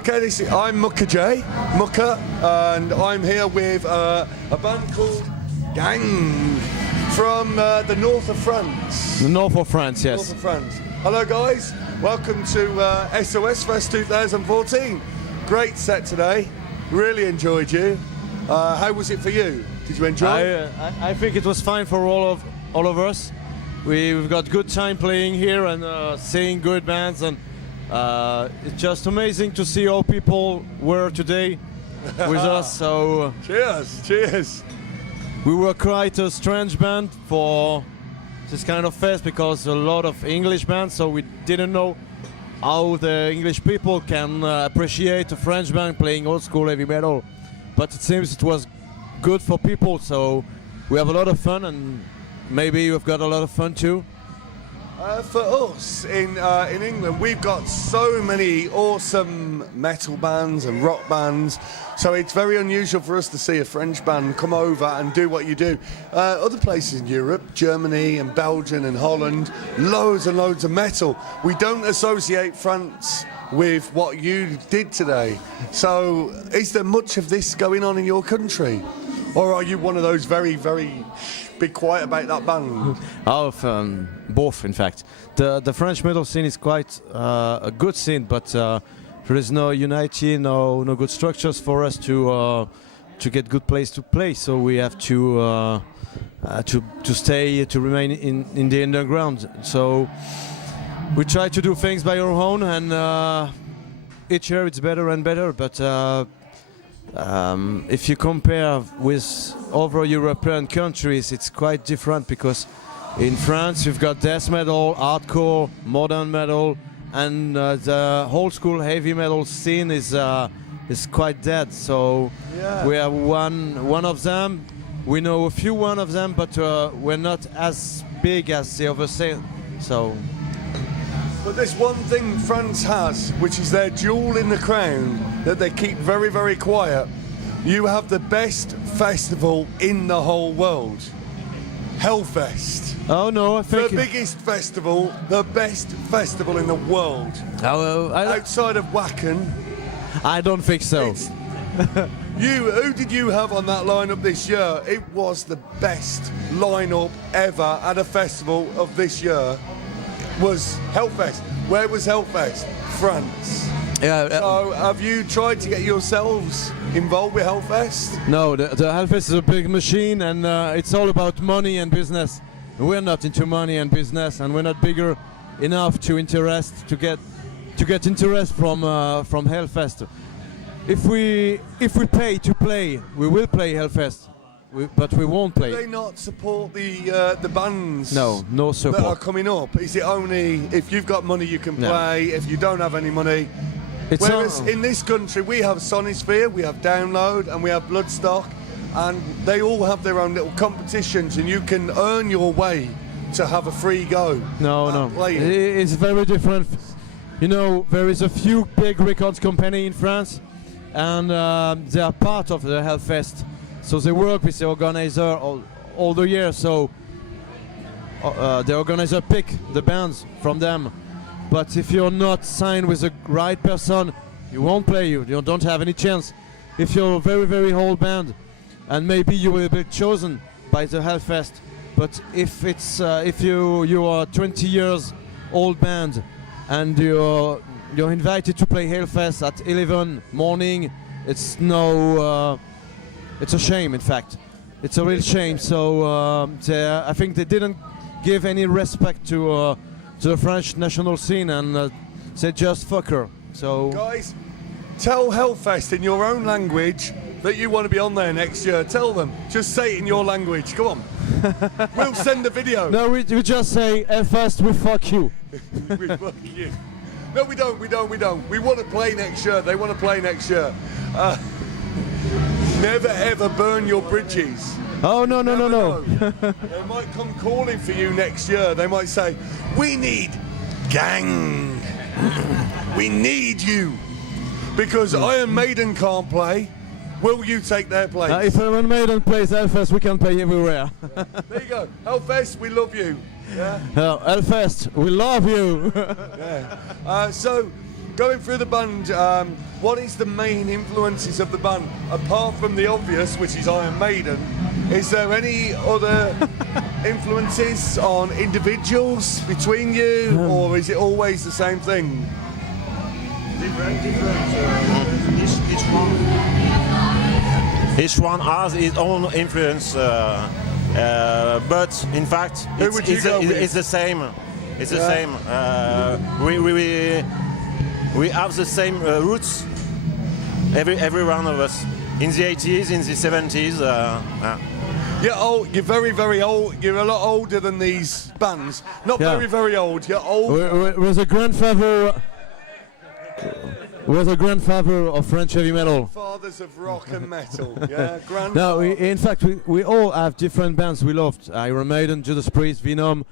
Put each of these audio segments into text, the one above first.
Okay, I'm Mucka J, Mucka, and I'm here with a band called Gang from the north of France. The north of France, yes. North of France. Hello guys, welcome to SOS Fest 2014. Great set today, really enjoyed you. How was it for you? Did you enjoy it? I think it was fine for all of us. We've got good time playing here and seeing good bands, and it's just amazing to see all people were today with us. So cheers. We were quite a strange band for this kind of fest because a lot of English bands, so we didn't know how the English people can appreciate a French band playing old school heavy metal. But it seems it was good for people, so we have a lot of fun, and maybe you've got a lot of fun too. For us in England, we've got so many awesome metal bands and rock bands, so it's very unusual for us to see a French band come over and do what you do. Other places in Europe, Germany and Belgium and Holland, loads and loads of metal. We don't associate France with what you did today. So is there much of this going on in your country? Or are you one of those very, very be quiet about that band? Both, in fact. The French metal scene is quite a good scene, but there is no unity, no good structures for us to get good place to play. So we have to remain in the underground. So we try to do things by our own, and each year it's better and better. But if you compare with other European countries, it's quite different, because in France you've got death metal, hardcore, modern metal, and the old school heavy metal scene is quite dead. So we are one of them. We know a few one of them, but we're not as big as the other scene. So. But there's one thing France has, which is their jewel in the crown, that they keep very, very quiet. You have the best festival in the whole world. Hellfest. Oh no, I think... The biggest festival, the best festival in the world. Outside of Wacken. I don't think so. Who did you have on that lineup this year? It was the best lineup ever at a festival of this year. Was Hellfest. Where was Hellfest? France. Yeah. So have you tried to get yourselves involved with Hellfest? No, the Hellfest is a big machine, and it's all about money and business. We're not into money and business, and we're not bigger enough to get interest from Hellfest. If we pay to play, we will play Hellfest. But we won't play. Do they not support the bands? No support. That are coming up? Is it only if you've got money you can play? If you don't have any money, whereas in this country we have Sonisphere, we have Download, and we have Bloodstock, and they all have their own little competitions, and you can earn your way to have a free go. No. Playing. It's very different. You know, there is a few big records company in France, and they are part of the Hellfest. So they work with the organizer all the year, so the organizer pick the bands from them. But if you're not signed with the right person, you won't play. You don't have any chance. If you're a very, very old band, and maybe you will be chosen by the Hellfest. But if you are 20 years old band and you're invited to play Hellfest at 11 morning, it's a shame, in fact. It's a real shame. So I think they didn't give any respect to the French national scene, and they just fuck her. So guys, tell Hellfest in your own language that you want to be on there next year. Tell them. Just say it in your language. Come on. We'll send the video. No, we just say Hellfest, we fuck you. We fuck you. No, we don't. We want to play next year. They want to play next year. Never ever burn your bridges. Oh, no. They might come calling for you next year. They might say, we need Gang. We need you. Because Iron Maiden can't play. Will you take their place? If Iron Maiden plays Hellfest, we can play everywhere. There you go. Hellfest, we love you. Yeah? Hellfest, we love you. Yeah. So going through the band, what is the main influences of the band? Apart from the obvious, which is Iron Maiden, is there any other influences on individuals between you, or is it always the same thing? Different. Each one has its own influence, but in fact, it's the same. It's the same. We have the same roots. Every one of us. In the 80s, in the 70s. You're old. You're very, very old. You're a lot older than these bands. Not very, very old. You're old. Was a grandfather. Was a grandfather of French heavy metal. Fathers of rock and metal. Yeah, grandfather. No, in fact, we all have different bands we loved. Iron Maiden, Judas Priest, Venom.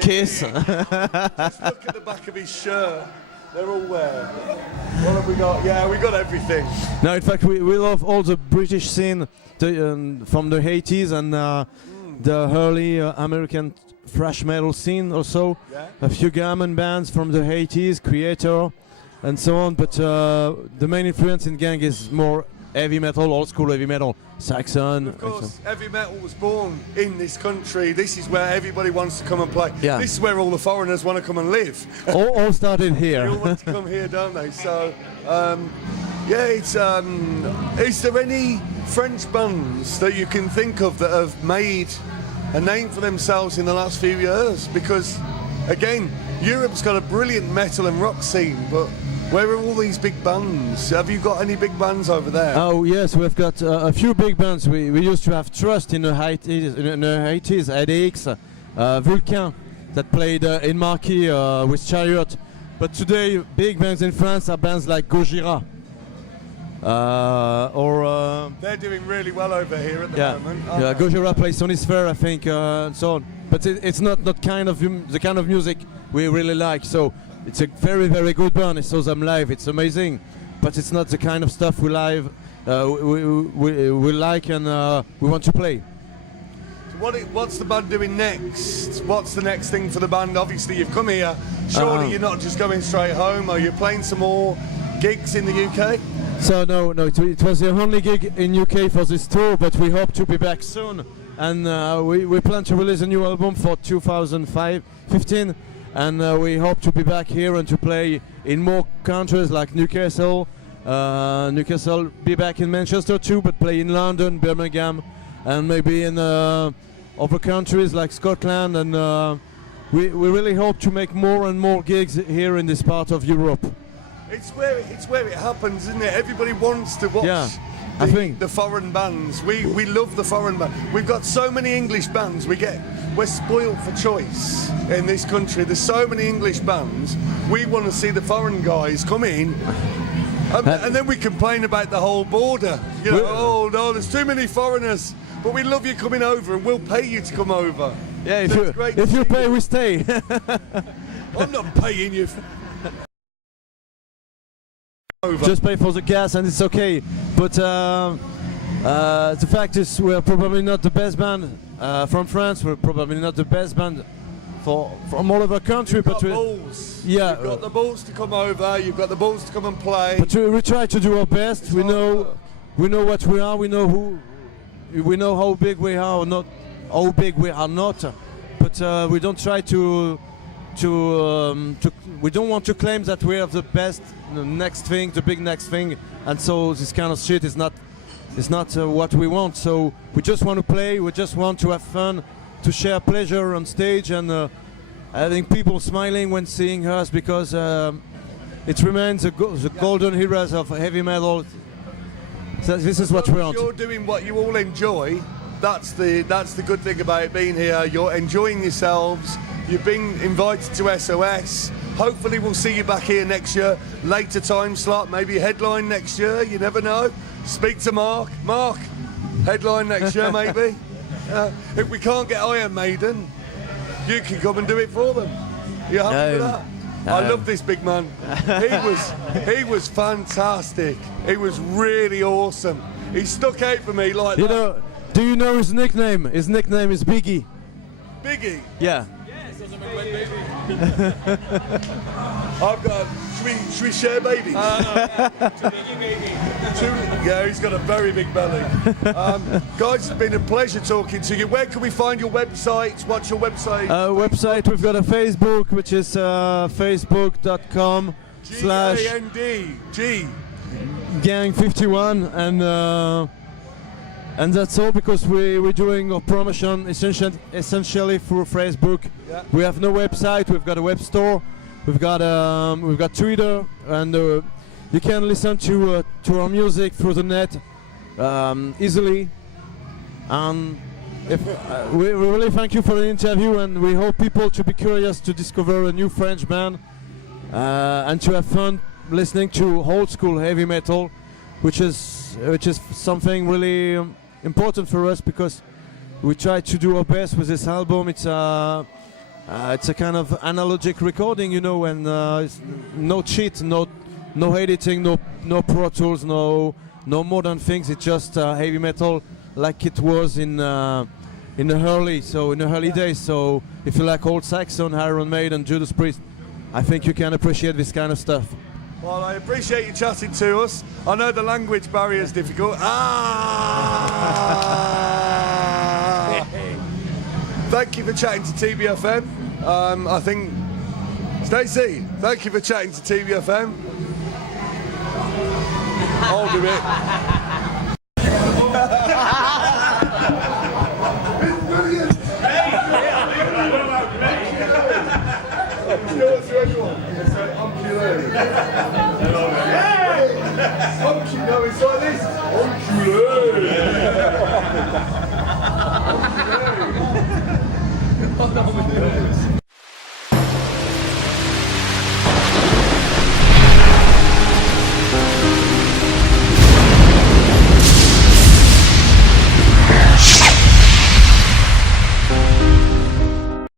Kiss. Just look at the back of his shirt. They're all there. What have we got? Yeah, we got everything. No, in fact, we love all the British scene from the 80s and the early American thrash metal scene also. Yeah. A few gammon bands from the 80s, Creator, and so on. But the main influence in gang is more heavy metal, old school heavy metal, Saxon. Of course, heavy metal was born in this country. This is where everybody wants to come and play. Yeah. This is where all the foreigners want to come and live. all started here. They all want to come here, don't they? So, yeah, it's. Is there any French bands that you can think of that have made a name for themselves in the last few years? Because, again, Europe's got a brilliant metal and rock scene, but where are all these big bands? Have you got any big bands over there? Oh yes, we've got a few big bands. We used to have Trust in the 80s, Headaches, Vulcan that played in Marquis with Chariot. But today, big bands in France are bands like Gojira. They're doing really well over here at the moment. Yeah, Gojira plays Sony Sphere, I think, and so on. But it's not the kind of music we really like. So it's a very, very good band. I saw them live. It's amazing, but it's not the kind of stuff we like and we want to play. So what's the band doing next? What's the next thing for the band? Obviously, you've come here. Surely you're not just going straight home. Are you playing some more gigs in the UK? So no, it was the only gig in UK for this tour, but we hope to be back soon. And we plan to release a new album for 2015. And we hope to be back here and to play in more countries like Newcastle. Newcastle, be back in Manchester too, but play in London, Birmingham, and maybe in other countries like Scotland. And we really hope to make more and more gigs here in this part of Europe. It's where it happens, isn't it? Everybody wants to watch the foreign bands. We love the foreign bands. We've got so many English bands. We're spoiled for choice in this country. There's so many English bands. We want to see the foreign guys come in, and then we complain about the whole border. You know, oh no, there's too many foreigners. But we love you coming over, and we'll pay you to come over. Yeah, if you pay, we stay. I'm not paying you. Over. Just pay for the gas and it's okay. But the fact is, we're probably not the best band from France. We're probably not the best band from all over the country. You've got balls. Yeah, you've got the balls to come over. You've got the balls to come and play. But we try to do our best. We know what we are. We know how big we are, or not how big we are not. But we don't try to we don't want to claim that we are the best, the big next thing, and so this kind of shit is not what we want. So we just want to play, we just want to have fun, to share pleasure on stage, and having people smiling when seeing us, because it remains the golden eras of heavy metal. So this is what we want. You're doing what you all enjoy. That's the good thing about being here. You're enjoying yourselves. You've been invited to SOS. Hopefully we'll see you back here next year. Later time slot, maybe headline next year. You never know. Speak to Mark. Mark, headline next year maybe. If we can't get Iron Maiden, you can come and do it for them. You happy with that? I love this big man. He was fantastic. He was really awesome. He stuck out for me like that. Do you know his nickname? His nickname is Biggie. Biggie? Yeah. Yes, I've got. Should we share babies? Yeah, he's got a very big belly. Guys, it's been a pleasure talking to you. Where can we find your website? What's your website? Website, we've got a Facebook, which is facebook.com/ GAND gang51, and that's all, because we're doing our promotion essentially through Facebook. Yeah. We have no website. We've got a web store. We've got Twitter, and you can listen to our music through the net easily. We really thank you for the interview, and we hope people to be curious to discover a new French band and to have fun listening to old school heavy metal, which is something really important for us, because we try to do our best with this album. It's a kind of analogic recording, you know, and it's no cheat, no editing, no Pro Tools, no modern things. It's just heavy metal like it was in the early days. So if you like old Saxon, Iron Maiden, Judas Priest, I think you can appreciate this kind of stuff. Well, I appreciate you chatting to us. I know the language barrier is difficult. Thank you for chatting to TBFM. I think, Stacey, thank you for chatting to TBFM. I'll do it. It's like this.